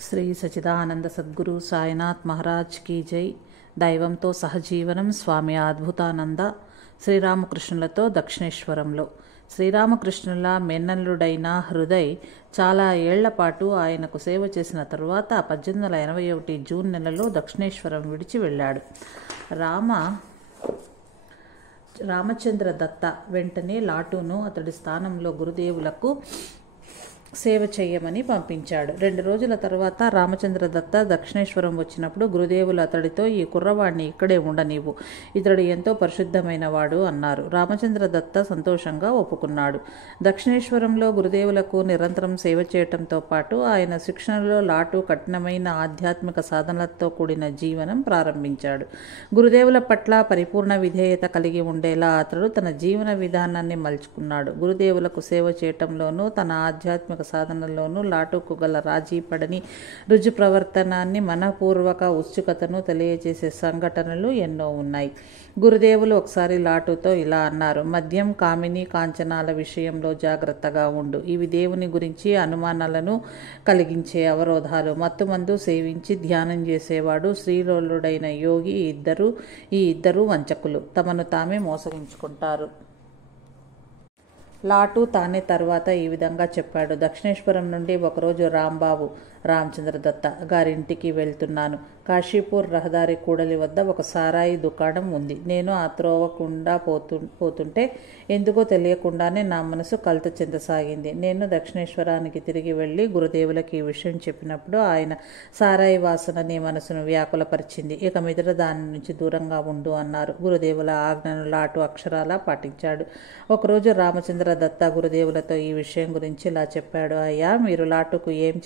Shri Sachidananda Sadhguru Sainath Maharaj key జై. దైవంతో సహజీవనం స్వామి అద్భుతానంద. శ్రీరామకృష్ణులతో దక్షిణేశ్వరంలో. శ్రీరామకృష్ణుల మేనల్లుడైన హృదయ్ చాలా ఏళ్లపాటు ఆయనకు సేవ చేసిన తరువాత 1881 జూన్ నెలలో దక్షిణేశ్వరం విడిచి వెళ్ళాడు. రామచంద్ర దత్త వెంటనే లాటూను అతడి స్థానంలో గురుదేవులకు సేవ చేయమని పంపించాడు. 2 రోజుల తర్వాత రామచంద్ర దత్త దక్షిణేశ్వరం వచ్చినప్పుడు గురుదేవులు అతడితో, ఈ కుర్రవాడిని ఇక్కడే ఉండనివ్వు, ఇతడు ఎంతో పరిశుద్ధమైన వాడు అన్నారు. రామచంద్ర దత్త సంతోషంగా ఒప్పుకున్నాడు. దక్షిణేశ్వరంలో గురుదేవులకు నిరంతరం సేవ చేయటంతో పాటు ఆయన శిక్షణలో లాటు కఠినమైన ఆధ్యాత్మిక సాధనలతో కూడిన జీవనం ప్రారంభించాడు. గురుదేవుల పట్ల పరిపూర్ణ విధేయత కలిగి ఉండేలా అతడు తన జీవన విధానాన్ని మలుచుకున్నాడు. గురుదేవులకు సేవ చేయటంలోనూ తన ఆధ్యాత్మిక సాధనలోనూ లాటూకు గల రాజీ పడని రుజు ప్రవర్తనాన్ని, మనపూర్వక ఉత్సుకతను తెలియజేసే సంఘటనలు ఎన్నో ఉన్నాయి. గురుదేవులు ఒకసారి లాటూతో ఇలా అన్నారు: మద్యం, కామిని, కాంచనాల విషయంలో జాగ్రత్తగా ఉండు. ఇవి దేవుని గురించి అనుమానాలను కలిగించే అవరోధాలు. మత్తుమందు సేవించి ధ్యానం చేసేవాడు, శ్రీలోలుడైన యోగి, ఈ ఇద్దరు వంచకులు. తమను తామే మోసగించుకుంటారు. లాటూ తానే తర్వాత ఈ విధంగా చెప్పాడు: దక్షిణేశ్వరం నుండి ఒకరోజు రామచంద్ర దత్త గారింటికి వెళ్తున్నాను. కాశీపూర్ రహదారి కూడలి వద్ద ఒక సారాయి దుకాణం ఉంది. నేను ఆ త్రోవకుండా పోతుంటే ఎందుకో తెలియకుండానే నా మనసు కలత చెందసాగింది. నేను దక్షిణేశ్వరానికి తిరిగి వెళ్ళి గురుదేవులకి ఈ విషయం చెప్పినప్పుడు ఆయన సారాయి వాసన నీ మనసును వ్యాకులపరిచింది, ఇక మీదట దాని నుంచి దూరంగా ఉండు అన్నారు. గురుదేవుల ఆజ్ఞను లాటు అక్షరాలా పాటించాడు. ఒకరోజు రామచంద్ర దత్త గురుదేవులతో ఈ విషయం గురించి ఇలా చెప్పాడు: అయ్యా, మీరు లాటుకు ఏం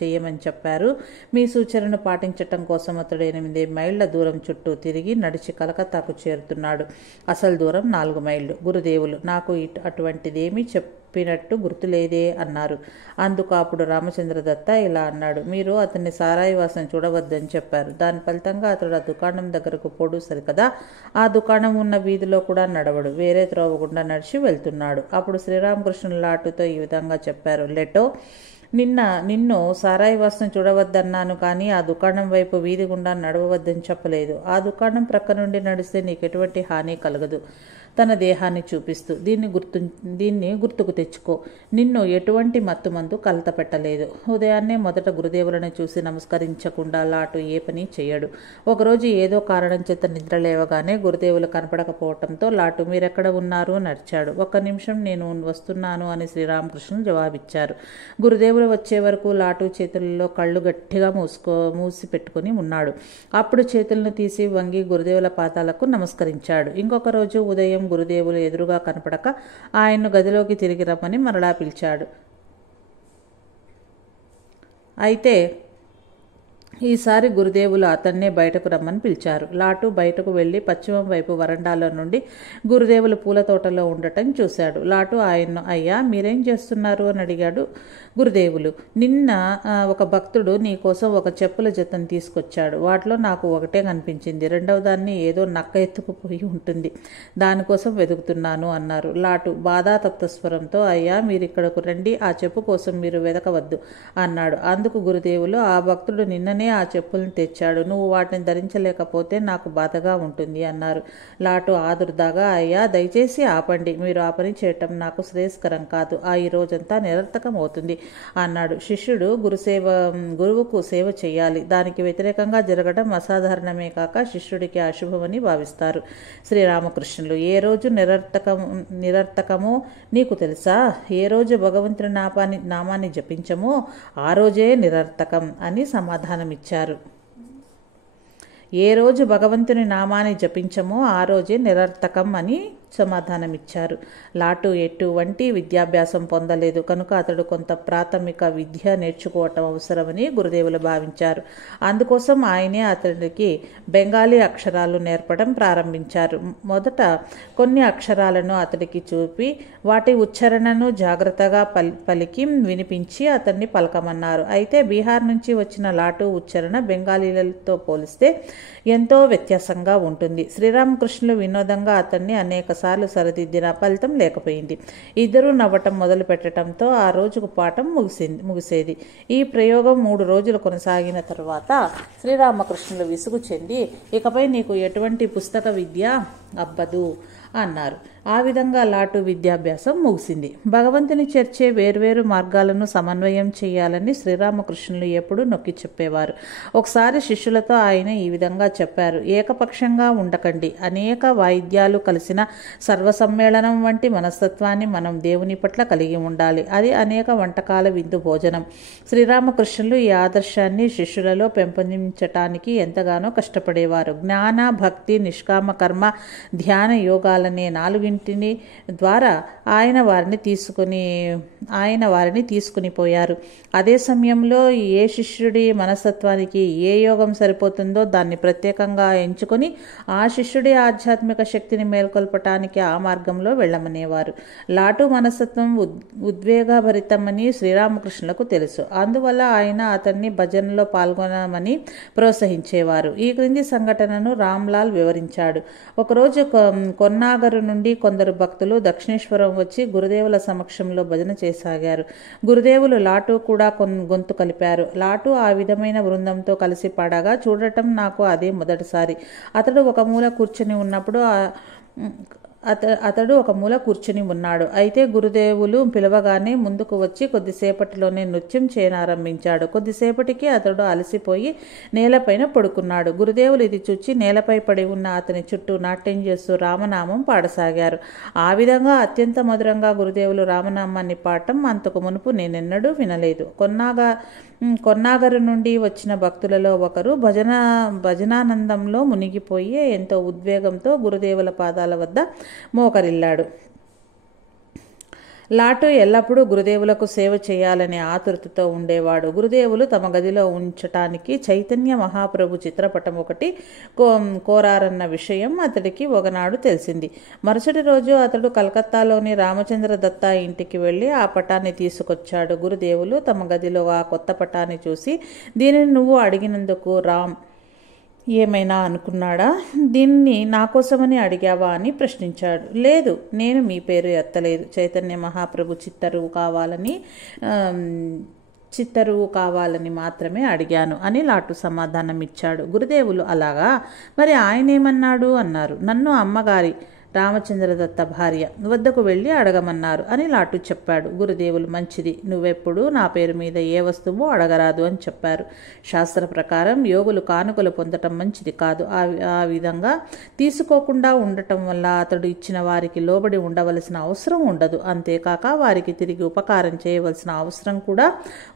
చేయమని చెప్పారు? మీ సూచనను పాటించటం కోసం అతడు 8 మైళ్ళ దూరం చుట్టూ తిరిగి నడిచి కలకత్తాకు చేరుతున్నాడు. అసలు దూరం 4 మైళ్ళు. గురుదేవులు, నాకు అటువంటిదేమీ చెప్పినట్టు గుర్తులేదే అన్నారు. అందుకు అప్పుడు రామచంద్ర దత్త ఇలా అన్నాడు: మీరు అతన్ని సారాయి వాసన చూడవద్దని చెప్పారు. దాని ఫలితంగా అతడు ఆ దుకాణం దగ్గరకు పోడు సరికదా, ఆ దుకాణం ఉన్న వీధిలో కూడా నడవడు, వేరే త్రోవ గుండా నడిచి వెళ్తున్నాడు. అప్పుడు శ్రీరామకృష్ణుల లాటుతో ఈ విధంగా చెప్పారు: లెటో, నిన్ను సారాయి వాసన చూడవద్దన్నాను, కానీ ఆ దుకాణం వైపు వీధి గుండా నడవవద్దని చెప్పలేదు. ఆ దుకాణం ప్రక్క నుండి నడిస్తే నీకు ఎటువంటి హాని కలగదు. తన దేహాన్ని చూపిస్తూ, దీన్ని గుర్తుకు తెచ్చుకో, నిన్ను ఎటువంటి మత్తుమందు కలత పెట్టలేదు. ఉదయాన్నే మొదట గురుదేవులను చూసి నమస్కరించకుండా లాటు ఏ పని చేయడు. ఒకరోజు ఏదో కారణం చేత నిద్ర లేవగానే గురుదేవులు కనపడకపోవటంతో లాటు మీరెక్కడ ఉన్నారు అని అరిచాడు. 1 నిమిషం, నేను వస్తున్నాను అని శ్రీరామకృష్ణులు జవాబిచ్చారు. గురుదేవులు వచ్చే వరకు లాటు చేతులలో కళ్ళు గట్టిగా మూసి పెట్టుకుని ఉన్నాడు. అప్పుడు చేతులను తీసి వంగి గురుదేవుల పాదాలకు నమస్కరించాడు. ఇంకొక రోజు ఉదయం గురుదేవులు ఎదురుగా కనపడక ఆయన్ను గదిలోకి తిరిగి రమ్మని మరలా పిలిచాడు. అయితే ఈసారి గురుదేవులు అతన్నే బయటకు రమ్మని పిలిచారు. లాటు బయటకు వెళ్లి పశ్చిమం వైపు వరండాలో నుండి గురుదేవులు పూల తోటలో ఉండటం చూశాడు. లాటు ఆయన్ను, అయ్యా, మీరేం చేస్తున్నారు అని అడిగాడు. గురుదేవులు, నిన్న ఒక భక్తుడు నీ కోసం ఒక చెప్పుల జతను తీసుకొచ్చాడు. వాటిలో నాకు ఒకటే కనిపించింది, రెండవ దాన్ని ఏదో నక్క ఎత్తుకుపోయి ఉంటుంది, దానికోసం వెతుకుతున్నాను అన్నారు. లాటు బాధాతప్త స్వరంతో, అయ్యా, మీరు ఇక్కడకు రండి, ఆ చెప్పు కోసం మీరు వెతకవద్దు అన్నాడు. అందుకు గురుదేవులు, ఆ భక్తుడు నిన్ననే ఆ చెప్పులను తెచ్చాడు, నువ్వు వాటిని ధరించలేకపోతే నాకు బాధగా ఉంటుంది అన్నారు. లాటు ఆదుర్దాగా, అయ్యా, దయచేసి ఆపండి, మీరు ఆ పని చేయటం నాకు శ్రేయస్కరం కాదు, ఈ రోజంతా నిరర్థకం అవుతుంది అన్నాడు. శిష్యుడు గురువుకు సేవ చేయాలి, దానికి వ్యతిరేకంగా జరగడం అసాధారణమే కాక శిష్యుడికి అశుభమని భావిస్తారు శ్రీరామకృష్ణులు. ఏ రోజు నిరర్థకమో నీకు తెలుసా? ఏ రోజు భగవంతుని నామాన్ని జపించమో ఆ రోజే నిరర్థకం అని సమాధానమిచ్చారు. ఏ రోజు భగవంతుని నామాన్ని జపించమో ఆ రోజే నిరర్థకం అని సమాధానమిచ్చారు. లాటు ఎటువంటి విద్యాభ్యాసం పొందలేదు కనుక అతడు కొంత ప్రాథమిక విద్య నేర్చుకోవటం అవసరమని గురుదేవులు భావించారు. అందుకోసం ఆయనే అతడికి బెంగాలీ అక్షరాలు నేర్పడం ప్రారంభించారు. మొదట కొన్ని అక్షరాలను అతడికి చూపి వాటి ఉచ్చారణను జాగ్రత్తగా పలికి వినిపించి అతన్ని పలకమన్నారు. అయితే బీహార్ నుంచి వచ్చిన లాటు ఉచ్చారణ బెంగాలీలతో పోలిస్తే ఎంతో వ్యత్యాసంగా ఉంటుంది. శ్రీరామకృష్ణులు వినోదంగా అతన్ని అనేక సార్లు సరిదిద్దిన ఫలితం లేకపోయింది. ఇద్దరూ నవ్వటం మొదలు పెట్టడంతో ఆ రోజుకు పాఠం ముగిసేది. ఈ ప్రయోగం 3 రోజులు కొనసాగిన తరువాత శ్రీరామకృష్ణులు విసుగు చెంది, ఇకపై నీకు ఎటువంటి పుస్తక విద్య అబ్బదు అన్నారు. ఆ విధంగా లాటు విద్యాభ్యాసం ముగిసింది. భగవంతుని చేర్చే వేర్వేరు మార్గాలను సమన్వయం చేయాలని శ్రీరామకృష్ణులు ఎప్పుడూ నొక్కి చెప్పేవారు. ఒకసారి శిష్యులతో ఆయన ఈ విధంగా చెప్పారు: ఏకపక్షంగా ఉండకండి. అనేక వాయిద్యాలు కలిసిన సర్వసమ్మేళనం వంటి మనస్తత్వాన్ని మనం దేవుని పట్ల కలిగి ఉండాలి. అది అనేక వంటకాల విందు భోజనం. శ్రీరామకృష్ణులు ఈ ఆదర్శాన్ని శిష్యులలో పెంపొందించటానికి ఎంతగానో కష్టపడేవారు. జ్ఞాన, భక్తి, నిష్కామ కర్మ, ధ్యాన యోగాలనే 4 ద్వారా ఆయన వారిని తీసుకుని పోయారు. అదే సమయంలో ఏ శిష్యుడి మనస్తత్వానికి ఏ యోగం సరిపోతుందో దాన్ని ప్రత్యేకంగా ఎంచుకొని ఆ శిష్యుడి ఆధ్యాత్మిక శక్తిని మేల్కొల్పటానికి ఆ మార్గంలో వెళ్ళమనేవారు. లాటు మనస్తత్వం ఉద్వేగభరితమని శ్రీరామకృష్ణులకు తెలుసు. అందువల్ల ఆయన అతన్ని భజనలో పాల్గొనమని ప్రోత్సహించేవారు. ఈ క్రింది సంఘటనను రామ్లాల్ వివరించాడు. ఒకరోజు కొన్నాగరు నుండి కొందరు భక్తులు దక్షిణేశ్వరం వచ్చి గురుదేవుల సమక్షంలో భజన చేయసాగారు. గురుదేవులు లాటు కూడా గొంతు కలిపారు. లాటు ఆ విధమైన బృందంతో కలిసి పాడగా చూడటం నాకు అదే మొదటిసారి. అతడు ఒక మూల కూర్చుని ఉన్నాడు. అయితే గురుదేవులు పిలవగానే ముందుకు వచ్చి కొద్దిసేపటిలోనే నృత్యం చేయనారంభించాడు. కొద్దిసేపటికి అతడు అలసిపోయి నేలపైన పడుకున్నాడు. గురుదేవులు ఇది చూచి నేలపై పడి ఉన్న అతని చుట్టూ నాట్యం చేస్తూ రామనామం పాడసాగారు. ఆ విధంగా అత్యంత మధురంగా గురుదేవులు రామనామాన్ని పాడటం అంతకు మునుపు నేనెన్నడూ వినలేదు. కొన్నాగరు నుండి వచ్చిన భక్తులలో ఒకరు భజనానందంలో మునిగిపోయి ఎంతో ఉద్వేగంతో గురుదేవుల పాదాల వద్ద మోకరిల్లాడు. లాటు ఎల్లప్పుడూ గురుదేవులకు సేవ చేయాలనే ఆతృతతో ఉండేవాడు. గురుదేవులు తమ గదిలో ఉంచటానికి చైతన్య మహాప్రభు చిత్రపటం ఒకటి కోరారన్న విషయం అతడికి ఒకనాడు తెలిసింది. మరుసటి రోజు అతడు కలకత్తాలోని రామచంద్ర దత్తా ఇంటికి వెళ్ళి ఆ పటాన్ని తీసుకొచ్చాడు. గురుదేవులు తమ గదిలో ఆ కొత్త పటాన్ని చూసి, దీనిని నువ్వు అడిగినందుకు రామ్ ఏమైనా అనుకున్నాడా? దీన్ని నా కోసమని అడిగావా అని ప్రశ్నించాడు. లేదు, నేను మీ పేరు ఎత్తలేదు. చైతన్య మహాప్రభు చిత్తరువు కావాలని మాత్రమే అడిగాను అని లాటు సమాధానం ఇచ్చాడు. గురుదేవులు అలాగా, మరి ఆయనేమన్నాడు అన్నారు. నన్ను అమ్మగారి రామచంద్రదత్త భార్య వద్దకు వెళ్ళి అడగమన్నారు అని లాటు చెప్పాడు. గురుదేవులు మంచిది, నువ్వెప్పుడు నా పేరు మీద ఏ వస్తువు అడగరాదు అని చెప్పారు. శాస్త్ర ప్రకారం యోగులు కానుకలు పొందటం మంచిది కాదు. ఆ విధంగా తీసుకోకుండా ఉండటం వల్ల అతడు ఇచ్చిన వారికి లోబడి ఉండవలసిన అవసరం ఉండదు. అంతేకాక వారికి తిరిగి ఉపకారం చేయవలసిన అవసరం కూడా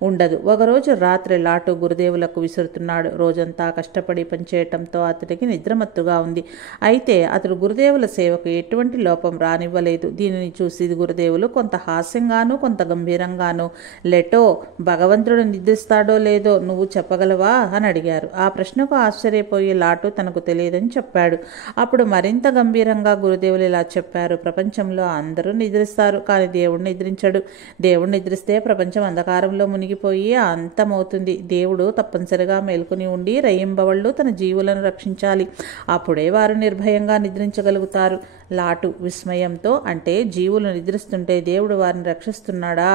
ఉండదు. ఒకరోజు రాత్రి లాటు గురుదేవులకు విసురుతున్నాడు. రోజంతా కష్టపడి పనిచేయటంతో అతడికి నిద్రమత్తుగా ఉంది. అయితే అతడు గురుదేవుల సేవకు ఎటువంటి లోపం రానివ్వలేదు. దీనిని చూసి గురుదేవులు కొంత హాస్యంగాను కొంత గంభీరంగాను, లెటో, భగవంతుడు నిద్రిస్తాడో లేదో నువ్వు చెప్పగలవా అని అడిగారు. ఆ ప్రశ్నకు ఆశ్చర్యపోయి లాటు తనకు తెలియదని చెప్పాడు. అప్పుడు మరింత గంభీరంగా గురుదేవులు ఇలా చెప్పారు: ప్రపంచంలో అందరూ నిద్రిస్తారు, కానీ దేవుడు నిద్రించడు. దేవుడు నిద్రిస్తే ప్రపంచం అంధకారంలో మునిగిపోయి అంతమవుతుంది. దేవుడు తప్పనిసరిగా మేల్కొని ఉండి రేయింబవళ్ళు తన జీవులను రక్షించాలి. అప్పుడే వారు నిర్భయంగా నిద్రించగలుగుతారు. లాటు విస్మయంతో, అంటే జీవులు నిద్రిస్తుంటే దేవుడు వారిని రక్షిస్తున్నాడా?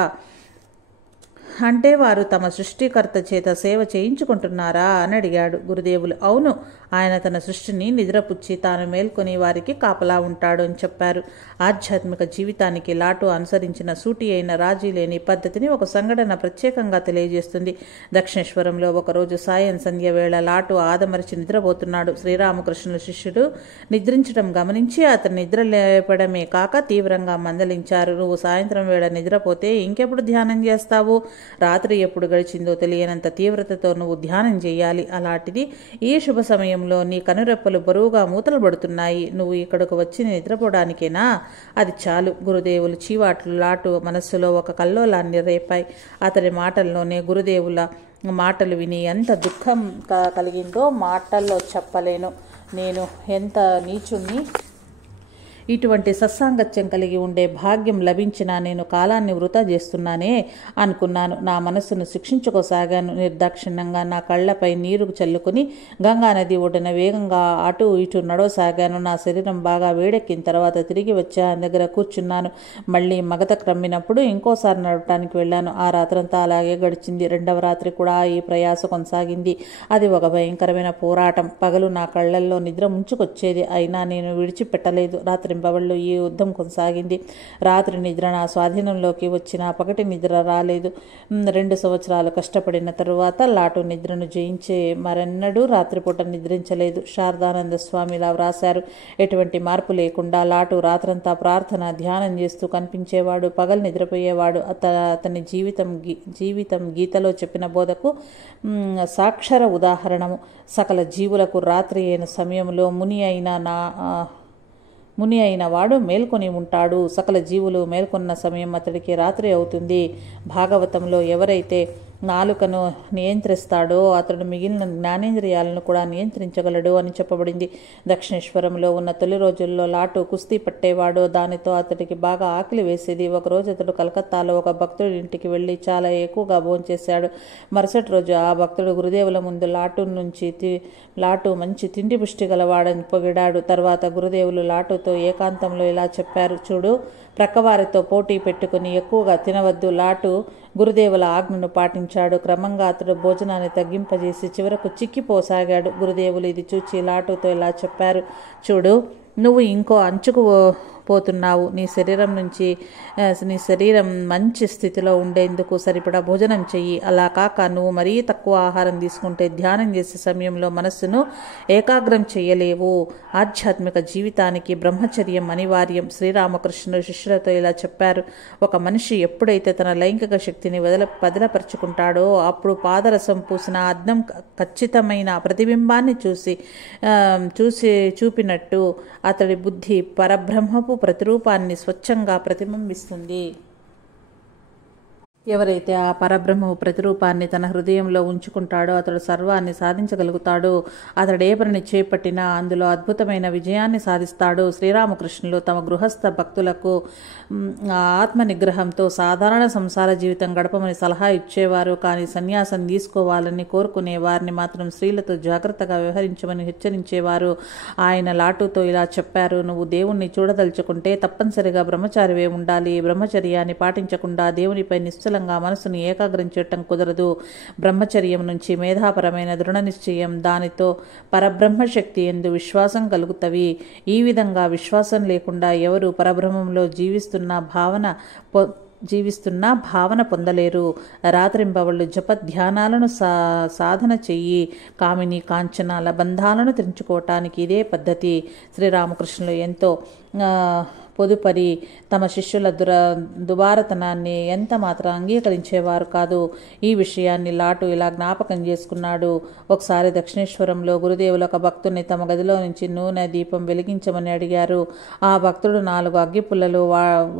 అంటే వారు తమ సృష్టికర్త చేత సేవ చేయించుకుంటున్నారా అని అడిగాడు. గురుదేవులు అవును, ఆయన తన సృష్టిని నిద్రపుచ్చి తాను మేల్కొని వారికి కాపలా ఉంటాడు అని చెప్పారు. ఆధ్యాత్మిక జీవితానికి లాటు అనుసరించిన సూటి అయిన రాజీ లేని పద్ధతిని ఒక సంఘటన ప్రత్యేకంగా తెలియజేస్తుంది. దక్షిణేశ్వరంలో ఒకరోజు సాయం సంధ్య వేళ లాటు ఆదమరిచి నిద్రపోతున్నాడు. శ్రీరామకృష్ణుల శిష్యుడు నిద్రించడం గమనించి అతను నిద్ర లేపడమే కాక తీవ్రంగా మందలించారు. నువ్వు సాయంత్రం వేళ నిద్రపోతే ఇంకెప్పుడు ధ్యానం చేస్తావు? రాత్రి ఎప్పుడు గడిచిందో తెలియనంత తీవ్రతతో నువ్వు ధ్యానం చేయాలి. అలాంటిది ఈ శుభ సమయంలో నీ కనురెప్పలు బరువుగా మూతలు పడుతున్నాయి. నువ్వు ఇక్కడకు వచ్చి నిద్రపోవడానికేనా? అది చాలు. గురుదేవులు చీవాట్లు లాటు మనస్సులో ఒక కల్లోలాన్ని రేపాయి. అతడి మాటల్లోనే గురుదేవుల మాటలు విని ఎంత దుఃఖం కలిగిందో మాటల్లో చెప్పలేను. నేను ఎంత నీచుణ్ణి, ఇటువంటి సత్సాంగత్యం కలిగి ఉండే భాగ్యం లభించినా నేను కాలాన్ని వృధా చేస్తున్నానే అనుకున్నాను. నా మనస్సును శిక్షించుకోసాగాను. నిర్దాక్షిణ్యంగా నా కళ్లపై నీరు చల్లుకుని గంగానది ఒడ్డున వేగంగా అటు ఇటు నడవసాగాను. నా శరీరం బాగా వేడెక్కిన తర్వాత తిరిగి వచ్చి ఆయన దగ్గర కూర్చున్నాను. మళ్ళీ మగత క్రమ్మినప్పుడు ఇంకోసారి నడవటానికి వెళ్ళాను. ఆ రాత్రంతా అలాగే గడిచింది. రెండవ రాత్రి కూడా ఈ ప్రయాస కొనసాగింది. అది ఒక భయంకరమైన పోరాటం. పగలు నా కళ్లల్లో నిద్ర ముంచుకొచ్చేది. అయినా నేను విడిచిపెట్టలేదు. రాత్రింబవళ్ళు ఈ యుద్ధం కొనసాగింది. రాత్రి నిద్ర నా స్వాధీనంలోకి వచ్చిన పగటి నిద్ర రాలేదు. 2 సంవత్సరాలు కష్టపడిన తరువాత లాటు నిద్రను జయించే మరెన్నడూ రాత్రిపూట నిద్రించలేదు. శారదానంద స్వామి ఇలా వ్రాశారు. ఎటువంటి మార్పు లేకుండా లాటు రాత్రంతా ప్రార్థన ధ్యానం చేస్తూ కనిపించేవాడు. పగలు నిద్రపోయేవాడు. అతని జీవితం గీతలో చెప్పిన బోధకు సాక్షర ఉదాహరణము. సకల జీవులకు రాత్రి అయిన సమయంలో ముని అయిన వాడు మేల్కొని ఉంటాడు. సకల జీవులు మేల్కొన్న సమయం అతడికి రాత్రి అవుతుంది. భాగవతంలో ఎవరైతే నాలుకను నియంత్రిస్తాడో అతడు మిగిలిన జ్ఞానేంద్రియాలను కూడా నియంత్రించగలడు అని చెప్పబడింది. దక్షిణేశ్వరంలో ఉన్న తొలి రోజుల్లో లాటు కుస్తీ పట్టేవాడు. దానితో అతడికి బాగా ఆకలి వేసేది. ఒకరోజు అతడు కలకత్తాలో ఒక భక్తుడి ఇంటికి వెళ్ళి చాలా ఎక్కువగా భోంచేశాడు. మరుసటి రోజు ఆ భక్తుడు గురుదేవుల ముందు లాటు మంచి తిండి పుష్టి గలవాడని పొగిడాడు. తర్వాత గురుదేవులు లాటుతో ఏకాంతంలో ఇలా చెప్పారు. చూడు, ప్రక్కవారితో పోటీ పెట్టుకుని ఎక్కువగా తినవద్దు. లాటు గురుదేవుల ఆజ్ఞను పాటించాడు. క్రమంగా అతడు భోజనాన్ని తగ్గింపజేసి చివరకు చిక్కిపోసాగాడు. గురుదేవులు ఇది చూచి లాటుతో ఇలా చెప్పారు. చూడు, నువ్వు ఇంకో అంచుకు పోతున్నావు. నీ శరీరం మంచి స్థితిలో ఉండేందుకు సరిపడా భోజనం చెయ్యి. అలా కాక నువ్వు మరీ తక్కువ ఆహారం తీసుకుంటే ధ్యానం చేసే సమయంలో మనస్సును ఏకాగ్రం చేయలేవు. ఆధ్యాత్మిక జీవితానికి బ్రహ్మచర్యం అనివార్యం. శ్రీరామకృష్ణుడు శిష్యులతో ఇలా చెప్పారు. ఒక మనిషి ఎప్పుడైతే తన లైంగిక శక్తిని బదిలపరుచుకుంటాడో అప్పుడు పాదరసం పూసిన అద్దం ఖచ్చితమైన ప్రతిబింబాన్ని చూపినట్టు అతడి బుద్ధి పరబ్రహ్మపు ప్రతిరూపాన్ని స్వచ్ఛంగా ప్రతిబింబిస్తుంది. ఎవరైతే ఆ పరబ్రహ్మము ప్రతిరూపాన్ని తన హృదయంలో ఉంచుకుంటాడో అతడు సర్వాన్ని సాధించగలుగుతాడు. అతడు ఏ పనిని చేపట్టినా అందులో అద్భుతమైన విజయాన్ని సాధిస్తాడు. శ్రీరామకృష్ణులు తమ గృహస్థ భక్తులకు ఆత్మ నిగ్రహంతో సాధారణ సంసార జీవితం గడపమని సలహా ఇచ్చేవారు. కానీ సన్యాసం తీసుకోవాలని కోరుకునే వారిని మాత్రం స్త్రీలతో జాగ్రత్తగా వ్యవహరించమని హెచ్చరించేవారు. ఆయన లాటుతో ఇలా చెప్పారు. నువ్వు దేవుణ్ణి చూడదలుచుకుంటే తప్పనిసరిగా బ్రహ్మచారివే ఉండాలి. బ్రహ్మచర్యాన్ని పాటించకుండా దేవునిపై నిశ్చలంగా మనసును ఏకాగ్రం చేయటం కుదరదు. బ్రహ్మచర్యం నుంచి మేధాపరమైన దృఢ నిశ్చయం, దానితో పరబ్రహ్మశక్తి యందు విశ్వాసం కలుగుతవి. ఈ విధంగా విశ్వాసం లేకుండా ఎవరు పరబ్రహ్మంలో జీవిస్తున్నా భావన పొందలేరు. రాత్రింబవళ్ళు జపధ్యానాలను సాధన చెయ్యి. కామిని కాంచనాల బంధాలను తెంచుకోవటానికి ఇదే పద్ధతి. శ్రీరామకృష్ణులు ఎంతో పొదుపరి తమ శిష్యుల దుబారతనాన్ని ఎంత మాత్రం అంగీకరించేవారు కాదు. ఈ విషయాన్ని లాటు ఇలా జ్ఞాపకం చేసుకున్నాడు. ఒకసారి దక్షిణేశ్వరంలో గురుదేవులు ఒక భక్తుడిని తమ గదిలో నుంచి నూనె దీపం వెలిగించమని అడిగారు. ఆ భక్తుడు 4 అగ్గిపుల్లలు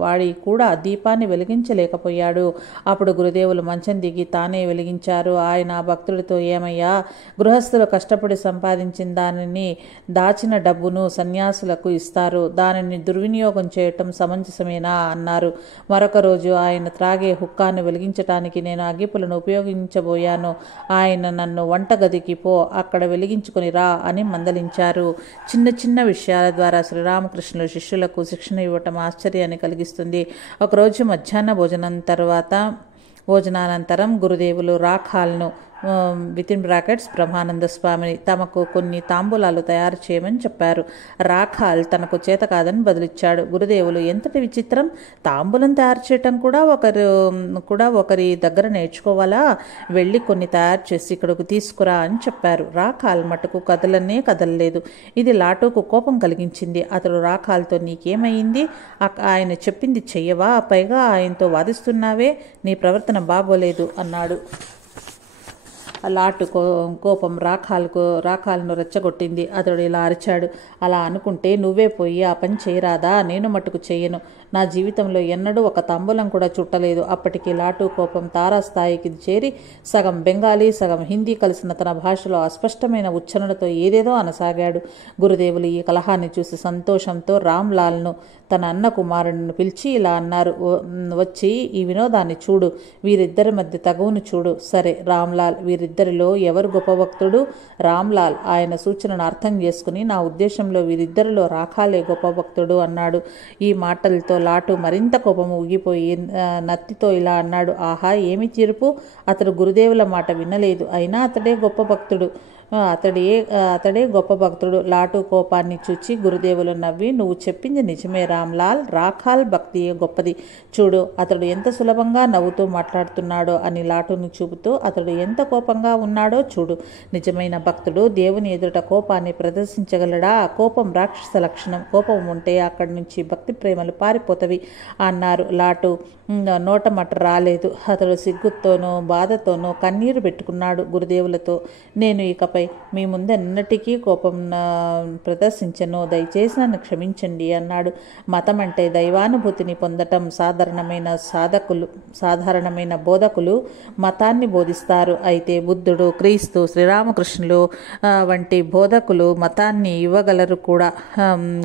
వాడి కూడా దీపాన్ని వెలిగించలేకపోయాడు. అప్పుడు గురుదేవులు మంచం దిగి తానే వెలిగించారు. ఆయన ఆ భక్తుడితో, ఏమయ్యా, గృహస్థులు కష్టపడి సంపాదించిన దానిని, దాచిన డబ్బును సన్యాసులకు ఇస్తారు. దానిని దుర్వినియోగం చేయటం సమంజసమేనా అన్నారు. మరొక రోజు ఆయన త్రాగే హుక్కాను వెలిగించటానికి నేను అగ్గిపులను ఉపయోగించబోయాను. ఆయన నన్ను వంటగదికి పో, అక్కడ వెలిగించుకుని రా అని మందలించారు. చిన్న చిన్న విషయాల ద్వారా శ్రీరామకృష్ణులు శిష్యులకు శిక్షణ ఇవ్వటం ఆశ్చర్యాన్ని కలిగిస్తుంది. ఒకరోజు మధ్యాహ్న భోజనానంతరం గురుదేవులు రాఖాల్ను బ్రహ్మానంద స్వామిని తమకు కొన్ని తాంబూలాలు తయారు చేయమని చెప్పారు. రాఖాల్ తనకు చేత కాదని బదులిచ్చాడు. గురుదేవులు, ఎంతటి విచిత్రం! తాంబూలం తయారు చేయటం కూడా ఒకరి దగ్గర నేర్చుకోవాలా? వెళ్ళి కొన్ని తయారు చేసి ఇక్కడకు తీసుకురా అని చెప్పారు. రాఖాల్ మటుకు కదలలేదు. ఇది లాటూకు కోపం కలిగించింది. అతడు రాఖాల్తో, నీకేమైంది? ఆయన చెప్పింది చెయ్యవా? పైగా ఆయనతో వాదిస్తున్నావే, నీ ప్రవర్తన బాగోలేదు అన్నాడు. లాటు కోపం రాఖాలను రెచ్చగొట్టింది. అతడు ఇలా అరిచాడు, అలా అనుకుంటే నువ్వే పోయి ఆ పని చేయరాదా? నేను మట్టుకు చేయను. నా జీవితంలో ఎన్నడూ ఒక తాంబూలం కూడా చుట్టలేదు. అప్పటికి లాటు కోపం తారాస్థాయికి చేరి సగం బెంగాలీ సగం హిందీ కలిసిన తన భాషలో అస్పష్టమైన ఉచ్చారణతో ఏదేదో అనసాగాడు. గురుదేవులు ఈ కలహాన్ని చూసి సంతోషంతో రామ్లాల్ను తన అన్న కుమారుడిని పిలిచి ఇలా అన్నారు, వచ్చి ఈ వినోదాన్ని చూడు, వీరిద్దరి మధ్య తగువును చూడు. సరే రామ్లాల్, వీరిద్దరిలో ఎవరు గొప్ప భక్తుడు? రామ్లాల్ ఆయన సూచనను అర్థం చేసుకుని, నా ఉద్దేశంలో వీరిద్దరిలో రాఖాలే గొప్ప భక్తుడు అన్నాడు. ఈ మాటలతో లాటు మరింత కోపము ఊగిపోయి నత్తితో ఇలా అన్నాడు, ఆహా ఏమి తీర్పు! అతడు గురుదేవుల మాట వినలేదు, అయినా అతడే గొప్ప భక్తుడు. అతడే గొప్ప భక్తుడు. లాటు కోపాన్ని చూచి గురుదేవులు నవ్వి, నువ్వు చెప్పింది నిజమే రామ్లాల్, రాఖాల్ భక్తియే గొప్పది. చూడు అతడు ఎంత సులభంగా నవ్వుతూ మాట్లాడుతున్నాడో అని లాటును చూపుతూ, అతడు ఎంత కోపంగా ఉన్నాడో చూడు. నిజమైన భక్తుడు దేవుని ఎదుట కోపాన్ని ప్రదర్శించగలడా? కోపం రాక్షస లక్షణం. కోపం ఉంటే అక్కడి నుంచి భక్తి ప్రేమలు పారిపోతవి అన్నారు. లాటు నోటమట రాలేదు. అతడు సిగ్గుతోనూ బాధతోనూ కన్నీరు పెట్టుకున్నాడు. గురుదేవులతో, నేను ఇకపై మీ ముందెన్నటికీ కోపం ప్రదర్శించను, దయచేసి నన్ను క్షమించండి అన్నాడు. మతం అంటే దైవానుభూతిని పొందటం. సాధారణమైన బోధకులు మతాన్ని బోధిస్తారు. అయితే బుద్ధుడు, క్రీస్తు, శ్రీరామకృష్ణులు వంటి బోధకులు మతాన్ని ఇవ్వగలరు కూడా.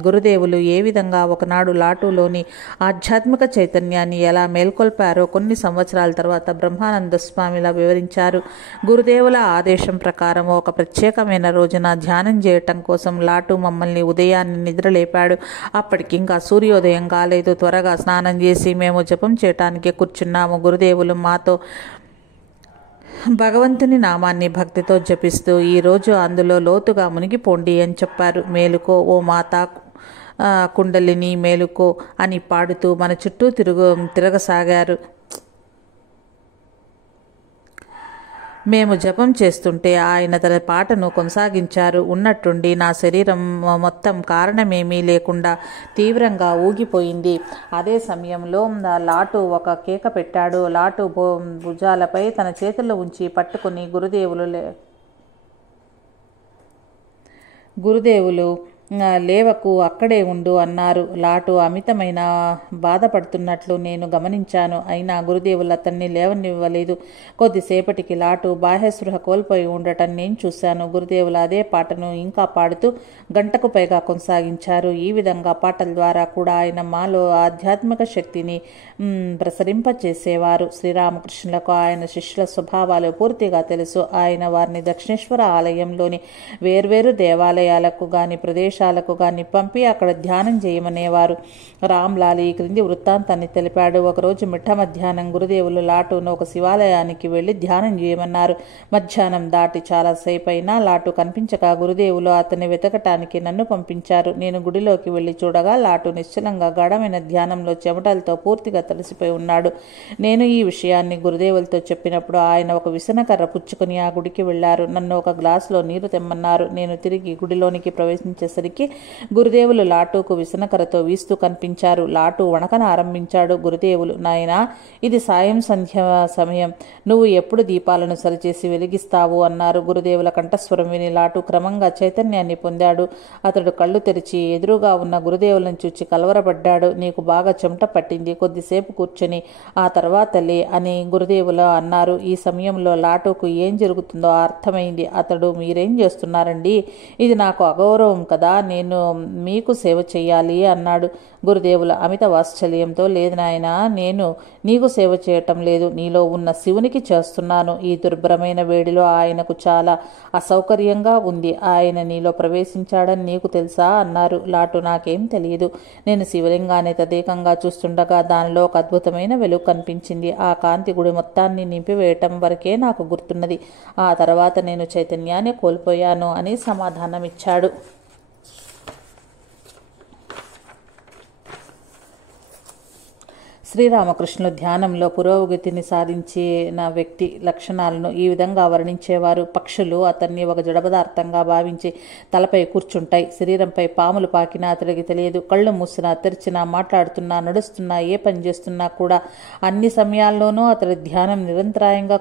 గురుదేవులు ఏ విధంగా ఒకనాడు లాటులోని ఆధ్యాత్మిక చైతన్యాన్ని ఎలా మేల్కొల్పారో కొన్ని సంవత్సరాల తర్వాత బ్రహ్మానంద స్వామిలా వివరించారు. గురుదేవుల ఆదేశం ప్రకారం ఒక ప్రత్యేకమైన రోజున ధ్యానం చేయటం కోసం లాటు మమ్మల్ని ఉదయాన్నే నిద్రలేపాడు. అప్పటికి ఇంకా సూర్యోదయం కాలేదు. త్వరగా స్నానం చేసి మేము జపం చేయటానికి కూర్చున్నాము. గురుదేవులు మాతో భగవంతుని నామాన్ని భక్తితో జపిస్తూ, ఈరోజు అందులో లోతుగా మునిగిపోండి అని చెప్పారు. మేలుకో ఓ మాతా కుండలిని మేలుకో అని పాడుతూ మన చుట్టూ తిరగసాగారు. మేము జపం చేస్తుంటే ఆయన తన పాటను కొనసాగించారు. ఉన్నట్టుండి నా శరీరం మొత్తం కారణమేమీ లేకుండా తీవ్రంగా ఊగిపోయింది. అదే సమయంలో లాటు ఒక కేక పెట్టాడు. లాటు భుజాలపై తన చేతుల్లో ఉంచి పట్టుకుని గురుదేవులు లేవకు, అక్కడే ఉండు అన్నారు. లాటు అమితమైన బాధపడుతున్నట్లు నేను గమనించాను. అయినా గురుదేవులు అతన్ని లేవనివ్వలేదు. కొద్దిసేపటికి లాటు బాహ్యస్పృహ కోల్పోయి ఉండటం నేను చూశాను. గురుదేవులు అదే పాటను ఇంకా పాడుతూ గంటకు పైగా కొనసాగించారు. ఈ విధంగా పాటల ద్వారా కూడా ఆయన మాలో ఆధ్యాత్మిక శక్తిని ప్రసరింపచేసేవారు. శ్రీరామకృష్ణులకు ఆయన శిష్యుల స్వభావాలు పూర్తిగా తెలుసు. ఆయన వారిని దక్షిణేశ్వర ఆలయంలోని వేర్వేరు దేవాలయాలకు గాని ప్రదేశాలకు గాని పంపి అక్కడ ధ్యానం చేయమనేవారు. రామ్లాల్ ఈ క్రింది వృత్తాంతాన్ని తెలిపాడు. ఒకరోజు మిట్ట మధ్యాహ్నం గురుదేవులు లాటును ఒక శివాలయానికి వెళ్లి ధ్యానం చేయమన్నారు. మధ్యాహ్నం దాటి చాలాసేపు అయినా లాటు కనిపించక గురుదేవులు అతన్ని వెతకటానికి నన్ను పంపించారు. నేను గుడిలోకి వెళ్లి చూడగా లాటు నిశ్చలంగా గాఢమైన ధ్యానంలో చెమటలతో పూర్తిగా తడిసిపోయి ఉన్నాడు. నేను ఈ విషయాన్ని గురుదేవులతో చెప్పినప్పుడు ఆయన ఒక విసనకర్ర పుచ్చుకుని ఆ గుడికి వెళ్లారు. నన్ను ఒక గ్లాసులో నీరు తెమ్మన్నారు. నేను తిరిగి గుడిలోనికి ప్రవేశించేసరికి గురుదేవులు లాటుకు విసనకర్రతో వీస్తూ కనిపించారు. లాటు వణకన ఆరంభించాడు. గురుదేవులు, నాయనా, ఇది సాయం సంధ్య సమయం, నువ్వు ఎప్పుడు దీపాలను సరిచేసి వెలిగిస్తావు అన్నారు. గురుదేవుల కంఠస్వరం విని లాటు క్రమంగా చైతన్యాన్ని పొందాడు. అతడు కళ్ళు తెరిచి ఎదురుగా ఉన్న గురుదేవులను చూచి కలవరపడ్డాడు. నీకు బాగా చెమట పట్టింది, కొద్దిసేపు కూర్చొని ఆ తర్వాత లే అని గురుదేవులు అన్నారు. ఈ సమయంలో లాటుకు ఏం జరుగుతుందో అర్థమైంది. అతడు, మీరేం చేస్తున్నారండి? ఇది నాకు అగౌరవం కదా, నేను మీకు సేవ చెయ్యాలి అన్నాడు. గురుదేవుల అమిత వాత్సల్యంతో, లేదు నాయనా, నేను నీకు సేవ చేయటం లేదు, నీలో ఉన్న శివునికి చేస్తున్నాను. ఈ దుర్భరమైన వేడిలో ఆయనకు చాలా అసౌకర్యంగా ఉంది. ఆయన నీలో ప్రవేశించాడని నీకు తెలుసా అన్నారు. లాటు, నాకేం తెలియదు. నేను శివలింగాన్ని తదేకంగా చూస్తుండగా దానిలో ఒక అద్భుతమైన వెలుగు కనిపించింది. ఆ కాంతి గుడి మొత్తాన్ని నింపివేయటం వరకే నాకు గుర్తున్నది. ఆ తర్వాత నేను చైతన్యాన్ని కోల్పోయాను అని సమాధానమిచ్చాడు. శ్రీరామకృష్ణులు ధ్యానంలో పురోగతిని సాధించిన వ్యక్తి లక్షణాలను ఈ విధంగా వర్ణించేవారు. పక్షులు అతన్ని ఒక జడపదార్థంగా భావించి తలపై కూర్చుంటాయి. శరీరంపై పాములు పాకినా అతడికి తెలియదు. కళ్ళు మూసినా, తెరిచినా, మాట్లాడుతున్నా, నడుస్తున్నా, ఏ పని చేస్తున్నా కూడా అన్ని సమయాల్లోనూ అతడి ధ్యానం నిరంతరాయంగా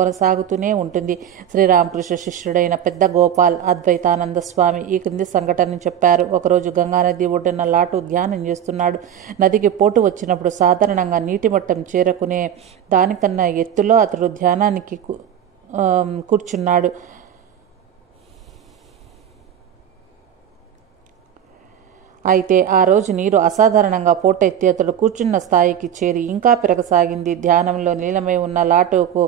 కొనసాగుతూనే ఉంటుంది. శ్రీరామకృష్ణ శిష్యుడైన పెద్ద గోపాల్ అద్వైతానంద స్వామి ఈ క్రింది సంఘటనను చెప్పారు. ఒకరోజు గంగానది ఒడ్డున లాటు ధ్యానం చేస్తున్నాడు. నదికి పోటు వచ్చినప్పుడు సాధారణంగా నీటి మట్టం చేరుకునే దానికన్నా ఎత్తులో అతడు ధ్యానానికి కూర్చున్నాడు. అయితే ఆ రోజు నీరు అసాధారణంగా పోటెత్తి అతడు కూర్చున్న స్థాయికి చేరి ఇంకా పెరగసాగింది. ధ్యానంలో నీలమై ఉన్న లాటుకు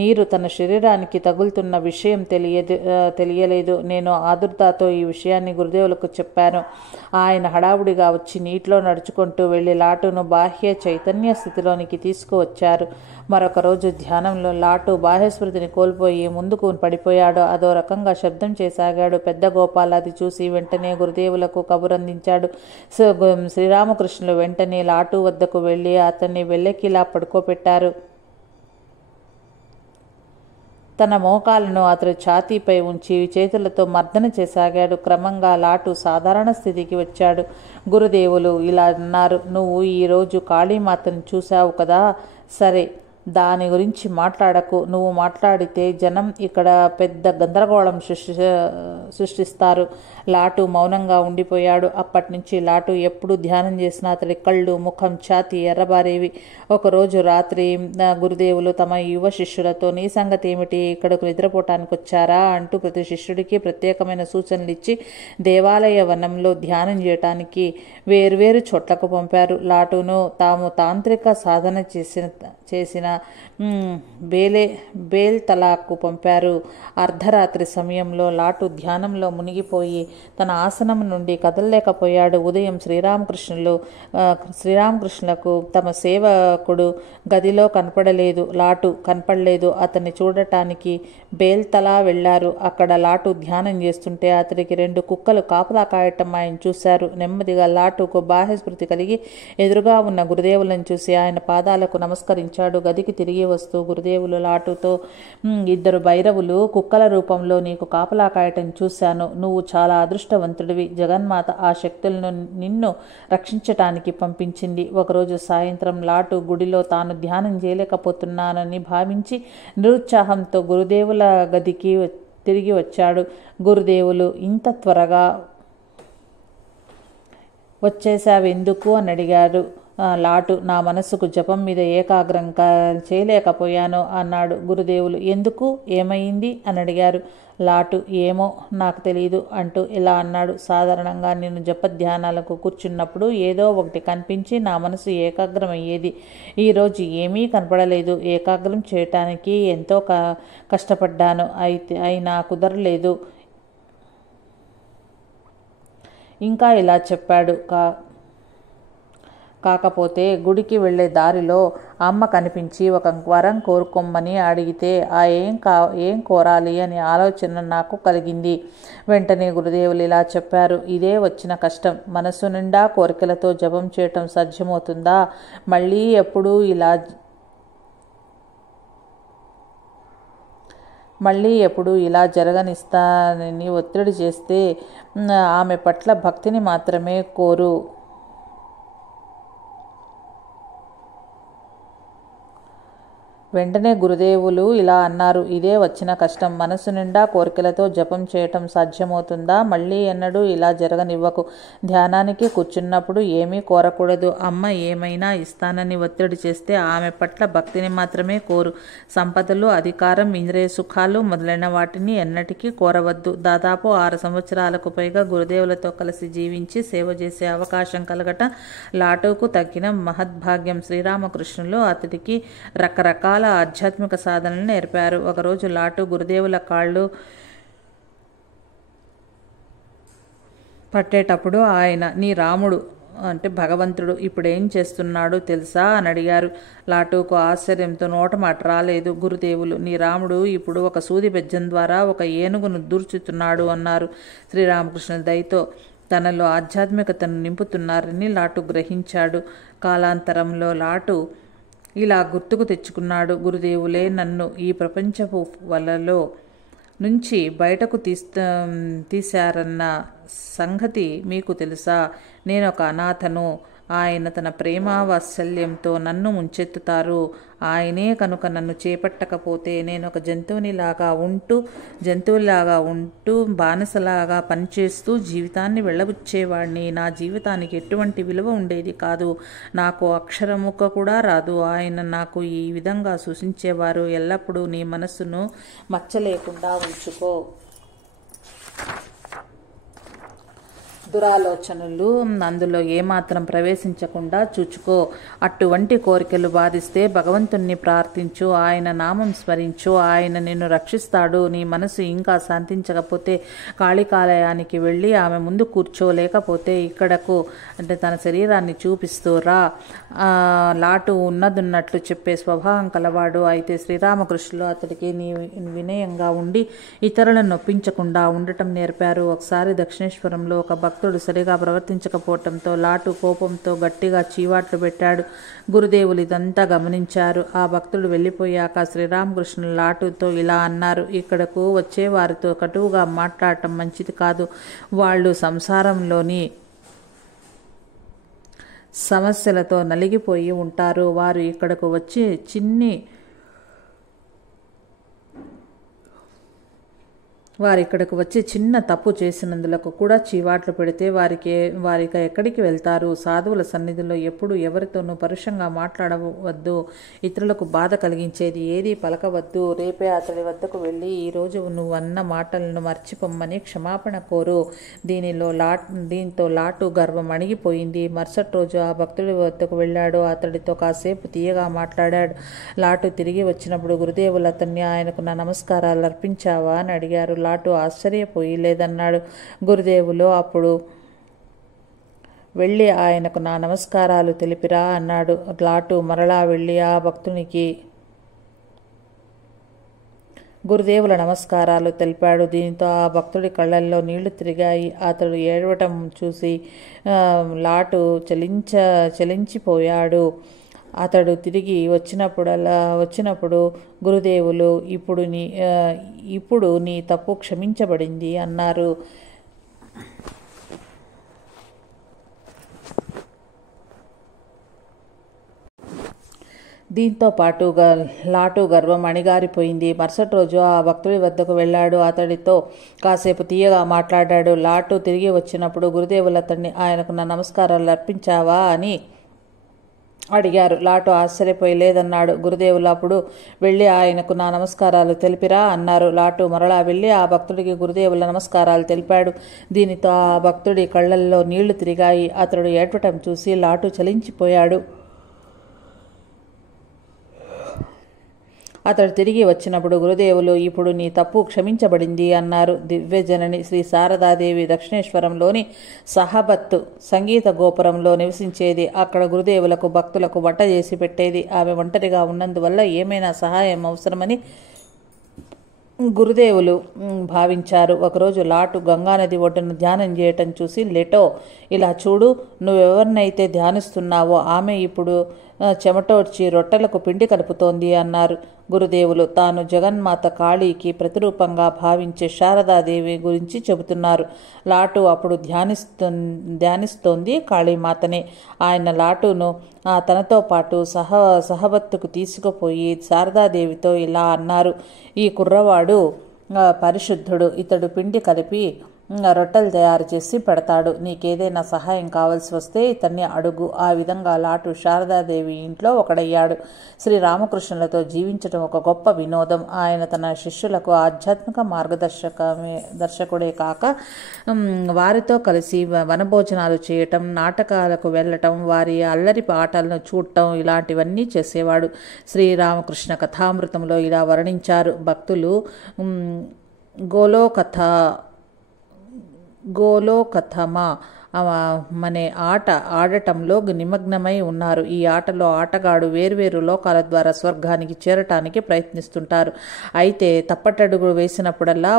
నీరు తన శరీరానికి తగులుతున్న విషయం తెలియలేదు. నేను ఆదుర్దాతో ఈ విషయాన్ని గురుదేవులకు చెప్పాను. ఆయన హడావుడిగా వచ్చి నీటిలో నడుచుకుంటూ వెళ్లి లాటును బాహ్య చైతన్య స్థితిలోనికి తీసుకువచ్చారు. మరొక రోజు ధ్యానంలో లాటు బాహ్యస్మృతిని కోల్పోయి ముందుకు పడిపోయాడు. అదో రకంగా శబ్దం చేసాగాడు. పెద్ద గోపాల్ అది చూసి వెంటనే గురుదేవులకు కబురందించాడు. శ్రీరామకృష్ణులు వెంటనే లాటు వద్దకు వెళ్లి అతన్ని వెల్లకిలా పడుకోబెట్టారు. తన మోకాలను అతడి ఛాతీపై ఉంచి చేతులతో మర్దన చేసాగాడు. క్రమంగా లాటు సాధారణ స్థితికి వచ్చాడు. గురుదేవులు ఇలా అన్నారు, నువ్వు ఈరోజు కాళీమాతను చూశావు కదా, సరే దాని గురించి మాట్లాడకు. నువ్వు మాట్లాడితే జనం ఇక్కడ పెద్ద గందరగోళం సృష్టిస్తారు. లాటు మౌనంగా ఉండిపోయాడు. అప్పటి నుంచి లాటు ఎప్పుడు ధ్యానం చేసినా అతడి కళ్ళు, ముఖం, ఛాతీ ఎర్రబారేవి. ఒకరోజు రాత్రి గురుదేవులు తమ యువ శిష్యులతో, నీ సంగతి ఏమిటి, ఇక్కడకు నిద్రపోవటానికి వచ్చారా అంటూ ప్రతి శిష్యుడికి ప్రత్యేకమైన సూచనలు ఇచ్చి దేవాలయ వనంలో ధ్యానం చేయటానికి వేర్వేరు చోట్లకు పంపారు. లాటును తాము తాంత్రిక సాధన చేసిన బేల్తలాకు పంపారు. అర్ధరాత్రి సమయంలో లాటు ధ్యానంలో మునిగిపోయి తన ఆసనం నుండి కదలలేకపోయాడు. ఉదయం శ్రీరామకృష్ణులకు తమ సేవకుడు గదిలో కనపడలేదు. అతన్ని చూడటానికి బేల్తలా వెళ్లారు. అక్కడ లాటు ధ్యానం చేస్తుంటే అతడికి 2 కుక్కలు కాపలా కాయటం ఆయన చూశారు. నెమ్మదిగా లాటుకు బాహ్యస్మృతి కలిగి ఎదురుగా ఉన్న గురుదేవులను చూసి ఆయన పాదాలకు నమస్కరించాడు. గదికి తిరిగి వస్తూ గురుదేవులు లాటుతో, 2 భైరవులు కుక్కల రూపంలో నీకు కాపలా కాయటం చూశాను. నువ్వు చాలా అదృష్టవంతుడివి. జగన్మాత ఆ శక్తులను నిన్ను రక్షించటానికి పంపించింది. ఒకరోజు సాయంత్రం లాటు గుడిలో తాను ధ్యానం చేయలేకపోతున్నానని భావించి నిరుత్సాహంతో గురుదేవుల గదికి తిరిగి వచ్చాడు. గురుదేవులు, ఇంత త్వరగా వచ్చేసావెందుకు అని అడిగాడు. లాటు, నా మనసుకు జపం మీద ఏకాగ్రం చేయలేకపోయాను అన్నాడు. గురుదేవులు, ఎందుకు, ఏమైంది అని అడిగారు. లాటు, ఏమో నాకు తెలియదు అంటూ ఇలా అన్నాడు. సాధారణంగా నేను జపధ్యానాలకు కూర్చున్నప్పుడు ఏదో ఒకటి కనిపించి నా మనసు ఏకాగ్రం అయ్యేది. ఈరోజు ఏమీ కనపడలేదు. ఏకాగ్రం చేయటానికి ఎంతో కష్టపడ్డాను, అయినా కుదరలేదు. ఇంకా ఇలా చెప్పాడు. కాకపోతే గుడికి వెళ్లే దారిలో అమ్మ కనిపించి ఒక వరం కోరుకోమని అడిగితే ఏం కోరాలి అని ఆలోచన నాకు కలిగింది. వెంటనే గురుదేవులు ఇలా చెప్పారు, ఇదే వచ్చిన కష్టం. మనసు నిండా కోరికలతో జపం చేయటం సాధ్యమవుతుందా? మళ్ళీ ఎప్పుడు ఇలా జరగనిస్తానని ఒత్తిడి చేస్తే ఆమె పట్ల భక్తిని మాత్రమే కోరు. వెంటనే గురుదేవులు ఇలా అన్నారు, ఇదే వచ్చిన కష్టం. మనసు నిండా కోరికలతో జపం చేయటం సాధ్యమవుతుందా? మళ్ళీ ఎన్నడూ ఇలా జరగనివ్వకు. ధ్యానానికి కూర్చున్నప్పుడు ఏమీ కోరకూడదు. అమ్మ ఏమైనా ఇస్తానని ఒత్తిడి చేస్తే ఆమె పట్ల భక్తిని మాత్రమే కోరు. సంపదలు, అధికారం, ఇంద్రియ సుఖాలు మొదలైన వాటిని ఎన్నటికీ కోరవద్దు. దాదాపు 6 సంవత్సరాలకు పైగా గురుదేవులతో కలిసి జీవించి సేవ చేసే అవకాశం కలగటం లాటుకు తగ్గిన మహద్భాగ్యం. శ్రీరామకృష్ణులు అతడికి రకరకాల ఆధ్యాత్మిక సాధనలు నేర్పారు. ఒకరోజు లాటు గురుదేవుల కాళ్ళు పట్టేటప్పుడు ఆయన, నీ రాముడు అంటే భగవంతుడు ఇప్పుడేం చేస్తున్నాడు తెలుసా అని అడిగారు. లాటుకు ఆశ్చర్యంతో నోటమాట రాలేదు. గురుదేవులు, నీ రాముడు ఇప్పుడు ఒక సూది బెజ్జం ద్వారా ఒక ఏనుగును దూర్చుతున్నాడు అన్నారు. శ్రీరామకృష్ణ దయతో, తనలో ఆధ్యాత్మికతను నింపుతున్నారని లాటు గ్రహించాడు. కాలాంతరంలో లాటు ఇలా గుర్తుకు తెచ్చుకున్నాడు. గురుదేవులే నన్ను ఈ ప్రపంచపు వలలో నుంచి బయటకు తీశారన్న సంగతి మీకు తెలుసా? నేను ఒక అనాథను. ఆయన తన ప్రేమావాత్సల్యంతో నన్ను ముంచెత్తుతారు. ఆయనే కనుక నన్ను చేపట్టకపోతే నేను ఒక జంతువులాగా ఉంటూ బానిసలాగా పనిచేస్తూ జీవితాన్ని వెళ్ళబుచ్చేవాడిని. నా జీవితానికి ఎటువంటి విలువ ఉండేది కాదు. నాకు అక్షరముక్క కూడా రాదు. ఆయన నాకు ఈ విధంగా సూచించేవారు. ఎల్లప్పుడూ నీ మనస్సును మచ్చలేకుండా ఉంచుకో. దురాలోచనలు అందులో ఏమాత్రం ప్రవేశించకుండా చూచుకో. అటువంటి కోరికలు బాధిస్తే భగవంతుణ్ణి ప్రార్థించు, ఆయన నామం స్మరించు, ఆయన నిన్ను రక్షిస్తాడు. నీ మనసు ఇంకా శాంతించకపోతే కాళికాలయానికి వెళ్ళి ఆమె ముందు కూర్చో, లేకపోతే ఇక్కడకు అంటే తన శరీరాన్ని చూపిస్తూ రా. లాటు ఉన్నదున్నట్లు చెప్పే స్వభావం కలవాడు. అయితే శ్రీరామకృష్ణులు అతడికి వినయంగా ఉండి ఇతరులను నొప్పించకుండా ఉండటం నేర్పారు. ఒకసారి దక్షిణేశ్వరంలో ఒక భక్తుడు సరిగా ప్రవర్తించకపోవటంతో లాటు కోపంతో గట్టిగా చీవాట్లు పెట్టాడు. గురుదేవులు ఇదంతా గమనించారు. ఆ భక్తుడు వెళ్ళిపోయాక శ్రీరామకృష్ణులు లాటుతో ఇలా అన్నారు: ఇక్కడకు వచ్చే వారితో కటువుగా మాట్లాడటం మంచిది కాదు. వాళ్ళు సంసారంలోని సమస్యలతో నలిగిపోయి ఉంటారు. వారు ఇక్కడకు వచ్చి చిన్న తప్పు చేసినందులకు కూడా చీవాట్లు పెడితే వారికి ఎక్కడికి వెళ్తారు? సాధువుల సన్నిధిలో ఎప్పుడు ఎవరితోనూ పరుషంగా మాట్లాడవద్దు. ఇతరులకు బాధ కలిగించేది ఏదీ పలకవద్దు. రేపే అతడి వద్దకు వెళ్ళి ఈరోజు నువ్వన్న మాటలను మర్చిపోమ్మని క్షమాపణ కోరు. దీంతో లాటు గర్వం అణిగిపోయింది. మరుసటి రోజు ఆ భక్తుడి వద్దకు వెళ్ళాడు. అతడితో కాసేపు తీయగా మాట్లాడాడు. లాటు తిరిగి వచ్చినప్పుడు గురుదేవులు అతన్ని ఆయనకు నా నమస్కారాలు అర్పించావా అని అడిగారు. లాటు ఆశ్చర్యపోయి లేదన్నాడు. గురుదేవులు అప్పుడు వెళ్ళి ఆయనకు నా నమస్కారాలు తెలిపిరా అన్నాడు. లాటు మరలా వెళ్ళి ఆ భక్తునికి గురుదేవుల నమస్కారాలు తెలిపాడు. దీంతో ఆ భక్తుడి కళ్ళల్లో నీళ్లు తిరిగాయి. అతడు ఏడవటం చూసి లాటు చలించిపోయాడు. అతడు తిరిగి వచ్చినప్పుడు గురుదేవులు ఇప్పుడు నీ తప్పు క్షమించబడింది అన్నారు. దీంతో పాటుగా లాటు గర్వం అణిగారిపోయింది. మరుసటి రోజు ఆ భక్తుడి వద్దకు వెళ్ళాడు. అతడితో కాసేపు తీయగా మాట్లాడాడు. లాటు తిరిగి వచ్చినప్పుడు గురుదేవులు అతన్ని ఆయనకు నా నమస్కారాలు అర్పించావా అని అడిగారు. లాటు ఆశ్చర్యపోయి లేదన్నాడు. గురుదేవులు అప్పుడు వెళ్ళి ఆయనకు నా నమస్కారాలు తెలిపిరా అన్నారు. లాటు మరలా వెళ్ళి ఆ భక్తుడికి గురుదేవుల నమస్కారాలు తెలిపాడు. దీనితో ఆ భక్తుడి కళ్ళల్లో నీళ్లు తిరిగాయి. అతడు ఏడవటం చూసి లాటు చలించిపోయాడు. అతడు తిరిగి వచ్చినప్పుడు గురుదేవులు ఇప్పుడు నీ తప్పు క్షమించబడింది అన్నారు. దివ్యజనని శ్రీ శారదాదేవి దక్షిణేశ్వరంలోని సహబత్తు సంగీత గోపురంలో నివసించేది. అక్కడ గురుదేవులకు భక్తులకు వంట చేసి పెట్టేది. ఆమె ఒంటరిగా ఉన్నందువల్ల ఏమైనా సహాయం అవసరమని గురుదేవులు భావించారు. ఒకరోజు లాటు గంగానది ఒడ్డున ధ్యానం చేయటం చూసి లెటో ఇలా చూడు, నువ్వెవరినైతే ధ్యానిస్తున్నావో ఆమె ఇప్పుడు చెమటోడ్చి రొట్టెలకు పిండి కలుపుతోంది అన్నారు. గురుదేవులు తాను జగన్మాత కాళీకి ప్రతిరూపంగా భావించే శారదాదేవి గురించి చెబుతున్నారు. లాటు అప్పుడు ధ్యానిస్తోంది కాళీమాతనే. ఆయన లాటును తనతో పాటు సహబత్తుకు తీసుకుపోయి శారదాదేవితో ఇలా అన్నారు: ఈ కుర్రవాడు పరిశుద్ధుడు. ఇతడు పిండి కలిపి రొట్టెలు తయారు చేసి పెడతాడు. నీకేదైనా సహాయం కావాల్సి వస్తే ఇతన్ని అడుగు. ఆ విధంగా లాటు శారదాదేవి ఇంట్లో ఒకడయ్యాడు. శ్రీరామకృష్ణులతో జీవించడం ఒక గొప్ప వినోదం. ఆయన తన శిష్యులకు ఆధ్యాత్మిక మార్గదర్శకుడే కాక వారితో కలిసి వనభోజనాలు చేయటం, నాటకాలకు వెళ్ళటం, వారి అల్లరి పాటలను చూడటం ఇలాంటివన్నీ చేసేవాడు. శ్రీరామకృష్ణ కథామృతంలో ఇలా వర్ణించారు. భక్తులు గోలోకథమ అనే ఆట ఆడటంలో నిమగ్నమై ఉన్నారు. ఈ ఆటలో ఆటగాడు వేర్వేరు లోకాల ద్వారా స్వర్గానికి చేరటానికి ప్రయత్నిస్తుంటారు. అయితే తప్పటడుగు వేసినప్పుడల్లా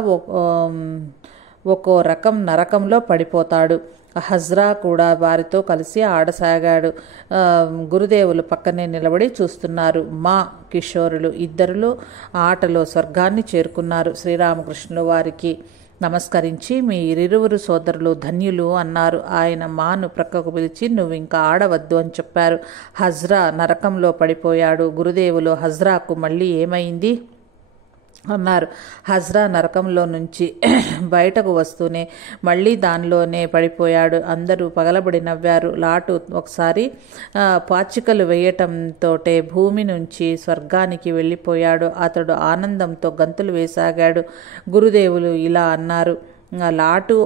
ఒక్కో రకం నరకంలో పడిపోతాడు. హజ్రా కూడా వారితో కలిసి ఆడసాగాడు. గురుదేవులు పక్కనే నిలబడి చూస్తున్నారు. మా కిషోరులు ఇద్దరు ఆటలో స్వర్గాన్ని చేరుకున్నారు. శ్రీరామకృష్ణులు వారికి నమస్కరించి, మీ ఇరువురు సోదరులు ధన్యులు అన్నారు. ఆయన మాను ప్రక్కకు పిలిచి, నువ్వు ఇంకా ఆడవద్దు అని చెప్పారు. హజ్రా నరకంలో పడిపోయాడు. గురుదేవులు హజ్రాకు మళ్ళీ ఏమైంది అన్నారు. హజ్రా నరకంలో నుంచి బయటకు వస్తూనే మళ్ళీ దానిలోనే పడిపోయాడు. అందరూ పగలబడి నవ్వారు. లాటు ఒకసారి పాచికలు వేయటంతోటే భూమి నుంచి స్వర్గానికి వెళ్ళిపోయాడు. అతడు ఆనందంతో గంతులు వేసాగాడు. గురుదేవులు ఇలా అన్నారు. లాటు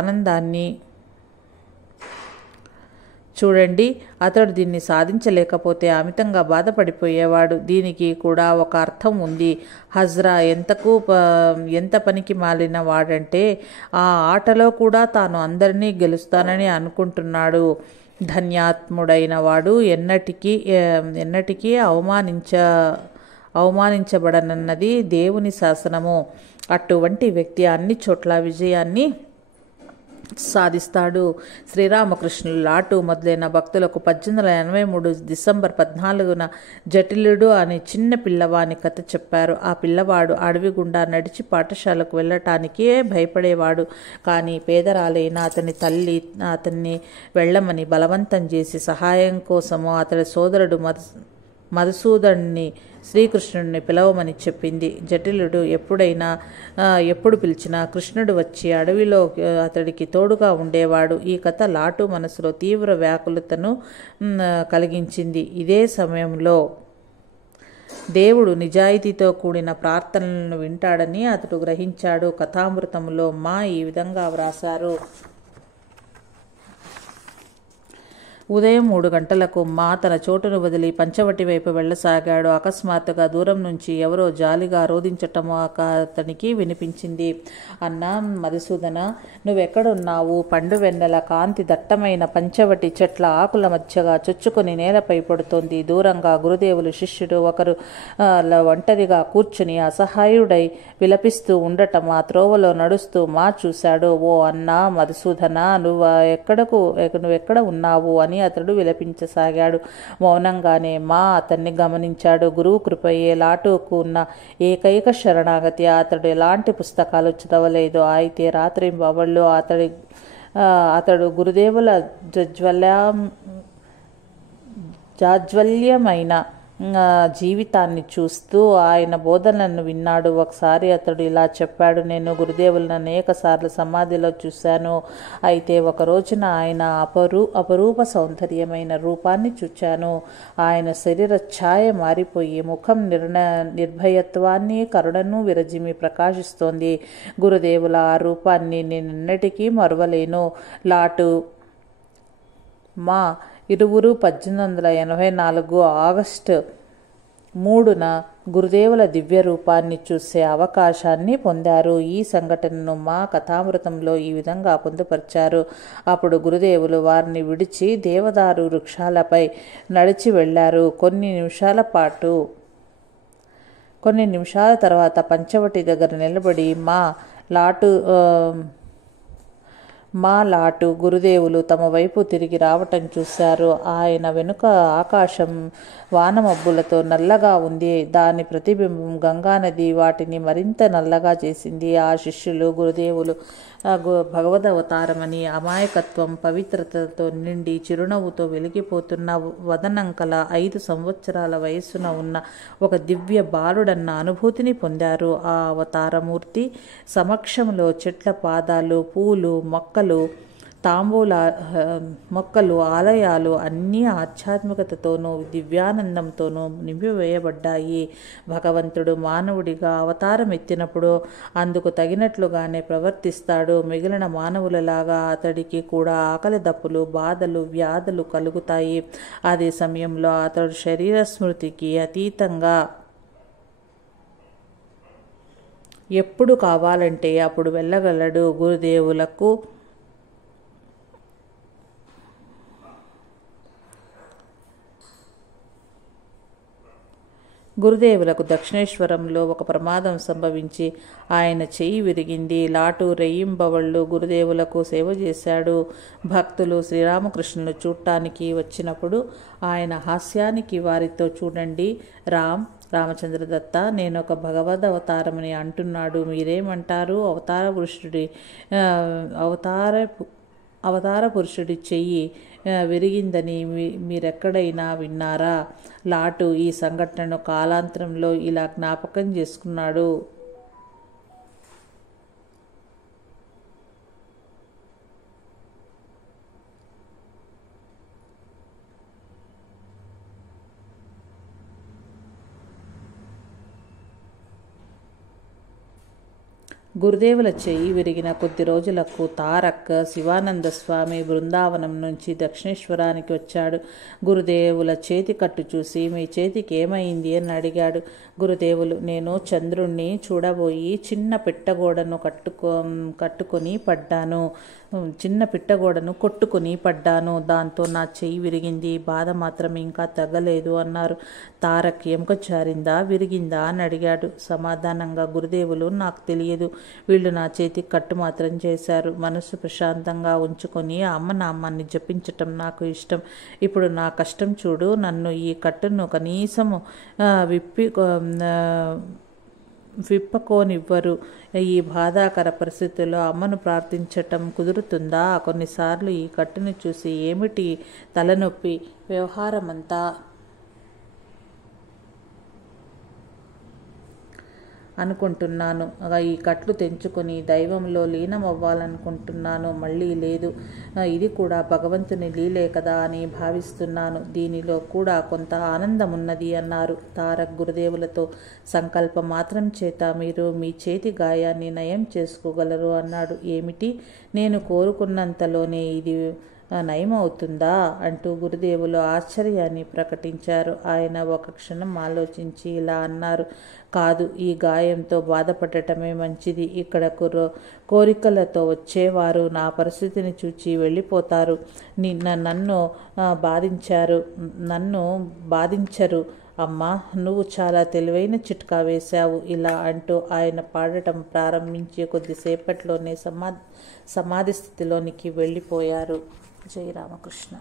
ఆనందాన్ని చూడండి. అతడు దీన్ని సాధించలేకపోతే అమితంగా బాధపడిపోయేవాడు. దీనికి కూడా ఒక అర్థం ఉంది. హజ్రా ఎంత పనికి మాలిన వాడంటే ఆ ఆటలో కూడా తాను అందరినీ గెలుస్తానని అనుకుంటున్నాడు. ధన్యాత్ముడైన వాడు ఎన్నటికీ అవమానించబడనన్నది దేవుని శాసనము. అటువంటి వ్యక్తి అన్ని చోట్ల విజయాన్ని సాధిస్తాడు. శ్రీరామకృష్ణులు లాటు మొదలైన భక్తులకు 1883 డిసెంబర్ 14న జటిలుడు అనే చిన్న పిల్లవాని కథ చెప్పారు. ఆ పిల్లవాడు అడవి గుండా నడిచి పాఠశాలకు వెళ్ళటానికే భయపడేవాడు. కానీ పేదరాలైన అతని తల్లి అతన్ని వెళ్ళమని బలవంతం చేసి సహాయం కోసము అతడి సోదరుడు మధుసూదన్ని శ్రీకృష్ణుడిని పిలవమని చెప్పింది. జటిలుడు ఎప్పుడు పిలిచినా కృష్ణుడు వచ్చి అడవిలో అతడికి తోడుగా ఉండేవాడు. ఈ కథ లాటు మనసులో తీవ్ర వ్యాకులతను కలిగించింది. ఇదే సమయంలో దేవుడు నిజాయితీతో కూడిన ప్రార్థనలను వింటాడని అతడు గ్రహించాడు. కథామృతంలో మా ఈ విధంగా వ్రాశారు. ఉదయం 3 గంటలకు మా తన చోటును వదిలి పంచవటి వైపు వెళ్ళసాగాడు. అకస్మాత్తుగా దూరం నుంచి ఎవరో జాలిగా రోధించటము అతనికి వినిపించింది. అన్నా మధుసూదన, నువ్వెక్కడున్నావు? పండు వెన్నెల కాంతి దట్టమైన పంచవటి చెట్ల ఆకుల మధ్యగా చొచ్చుకొని నేలపై పడుతోంది. దూరంగా గురుదేవులు శిష్యుడు ఒకరు ఒంటరిగా కూర్చుని అసహాయుడై విలపిస్తూ ఉండటం ఆ త్రోవలో నడుస్తూ మా చూశాడు. ఓ అన్నా మధుసూదన, నువ్వెక్కడ ఉన్నావు అని అతడు విలపించసాగాడు. మౌనంగానే మా అతన్ని గమనించాడు. గురువు కృపయే లాటుకు ఉన్న ఏకైక శరణాగతి. అతడు ఎలాంటి పుస్తకాలు చదవలేదు. అయితే రాత్రింబవళ్ళు అతడు గురుదేవుల జాజ్వల్యమైన జీవితాన్ని చూస్తూ ఆయన బోధనలను విన్నాడు. ఒకసారి అతడు ఇలా చెప్పాడు. నేను గురుదేవులను అనేకసార్లు సమాధిలో చూశాను. అయితే ఒక రోజున ఆయన అపరూప సౌందర్యమైన రూపాన్ని చూచాను. ఆయన శరీర ఛాయ మారిపోయి ముఖం నిర్భయత్వాన్ని కరుణను విరజిమి ప్రకాశిస్తోంది. గురుదేవుల ఆ రూపాన్ని నేనెన్నటికీ మరువలేను. లాటు మా ఇరువురు 1884 ఆగస్టు 3న గురుదేవుల దివ్య రూపాన్ని చూసే అవకాశాన్ని పొందారు. ఈ సంఘటనను మా కథామృతంలో ఈ విధంగా పొందుపరిచారు. అప్పుడు గురుదేవులు వారిని విడిచి దేవదారు వృక్షాలపై నడిచి వెళ్లారు. కొన్ని నిమిషాల తర్వాత పంచవటి దగ్గర నిలబడి మా లాటు గురుదేవులు తమ వైపు తిరిగి రావటం చూశారు. ఆయన వెనుక ఆకాశం వానమబ్బులతో నల్లగా ఉంది. దాని ప్రతిబింబం గంగానది వాటిని మరింత నల్లగా చేసింది. ఆ శిష్యులు గురుదేవులు భగవదవతారమని అమాయకత్వం పవిత్రతతో నిండి చిరునవ్వుతో వెలిగిపోతున్న వదనంకల 5 సంవత్సరాల వయస్సున ఉన్న ఒక దివ్య బాలుడన్న అనుభూతిని పొందారు. ఆ అవతారమూర్తి సమక్షంలో చెట్ల పాదాలు, పూలు, మొక్కలు, ఆలయాలు అన్నీ ఆధ్యాత్మికతతోనూ దివ్యానందంతోనూ నింపివేయబడ్డాయి. భగవంతుడు మానవుడిగా అవతారం ఎత్తినప్పుడు అందుకు తగినట్లుగానే ప్రవర్తిస్తాడు. మిగిలిన మానవులలాగా అతడికి కూడా ఆకలి దప్పులు, బాధలు, వ్యాధులు కలుగుతాయి. అదే సమయంలో అతడు శరీర స్మృతికి అతీతంగా ఎప్పుడు కావాలంటే అప్పుడు వెళ్ళగలడు. గురుదేవులకు గురుదేవులకు దక్షిణేశ్వరంలో ఒక ప్రమాదం సంభవించి ఆయన చెయ్యి విరిగింది. లాటు రెయ్యింబవళ్ళు గురుదేవులకు సేవ చేశాడు. భక్తులు శ్రీరామకృష్ణులు చూడటానికి వచ్చినప్పుడు ఆయన హాస్యానికి వారితో, చూడండి రామచంద్రదత్త నేనొక భగవద్ అవతారమని అంటున్నాడు, మీరేమంటారు? అవతార పురుషుడి చెయ్యి విరిగిందని మీరెక్కడైనా విన్నారా? లాటు ఈ సంఘటనను కాలాంతరంలో ఇలా జ్ఞాపకం చేసుకున్నాడు. గురుదేవుల చెయ్యి విరిగిన కొద్ది రోజులకు తారక్ శివానంద స్వామి బృందావనం నుంచి దక్షిణేశ్వరానికి వచ్చాడు. గురుదేవుల చేతి కట్టు చూసి, మీ చేతికి ఏమైంది అని అడిగాడు. గురుదేవులు, నేను చంద్రుణ్ణి చూడబోయి చిన్న పిట్టగోడను కొట్టుకొని పడ్డాను. దాంతో నా చెయ్యి విరిగింది. బాధ మాత్రం ఇంకా తగ్గలేదు అన్నారు. తారక్ ఎముక జారిందా విరిగిందా అని అడిగాడు. సమాధానంగా గురుదేవులు, నాకు తెలియదు, వీళ్ళు నా చేతికి కట్టు మాత్రం చేశారు. మనసు ప్రశాంతంగా ఉంచుకొని అమ్మ నామాన్ని జపించటం నాకు ఇష్టం. ఇప్పుడు నా కష్టం చూడు, నన్ను ఈ కట్టును కనీసము విప్పకోనివ్వరు. ఈ బాధాకర పరిస్థితుల్లో అమ్మను ప్రార్థించటం కుదురుతుందా? కొన్నిసార్లు ఈ కట్టును చూసి ఏమిటి తలనొప్పి, వ్యవహారమంతా అనుకుంటున్నాను. ఈ కట్లు తెంచుకొని దైవంలో లీనమవ్వాలనుకుంటున్నాను. మళ్ళీ లేదు, ఇది కూడా భగవంతుని లీలే కదా అని భావిస్తున్నాను. దీనిలో కూడా కొంత ఆనందం ఉన్నది అన్నారు. తారక్ గురుదేవులతో, సంకల్ప మాత్రం చేత మీరు మీ చేతి గాయాన్ని నయం చేసుకోగలరు అన్నాడు. ఏమిటి? నేను కోరుకున్నంతలోనే ఇది నయమవుతుందా అంటూ గురుదేవులు ఆశ్చర్యాన్ని ప్రకటించారు. ఆయన ఒక క్షణం ఆలోచించి ఇలా అన్నారు, కాదు, ఈ గాయంతో బాధపడటమే మంచిది. ఇక్కడ కోరికలతో వచ్చేవారు నా పరిస్థితిని చూచి వెళ్ళిపోతారు. నన్ను బాధించరు. అమ్మా, నువ్వు చాలా తెలివైన చిట్కా వేశావు. ఇలా అంటూ ఆయన పాడటం ప్రారంభించే కొద్దిసేపట్లోనే సమాధి స్థితిలోనికి వెళ్ళిపోయారు. జై రామకృష్ణ.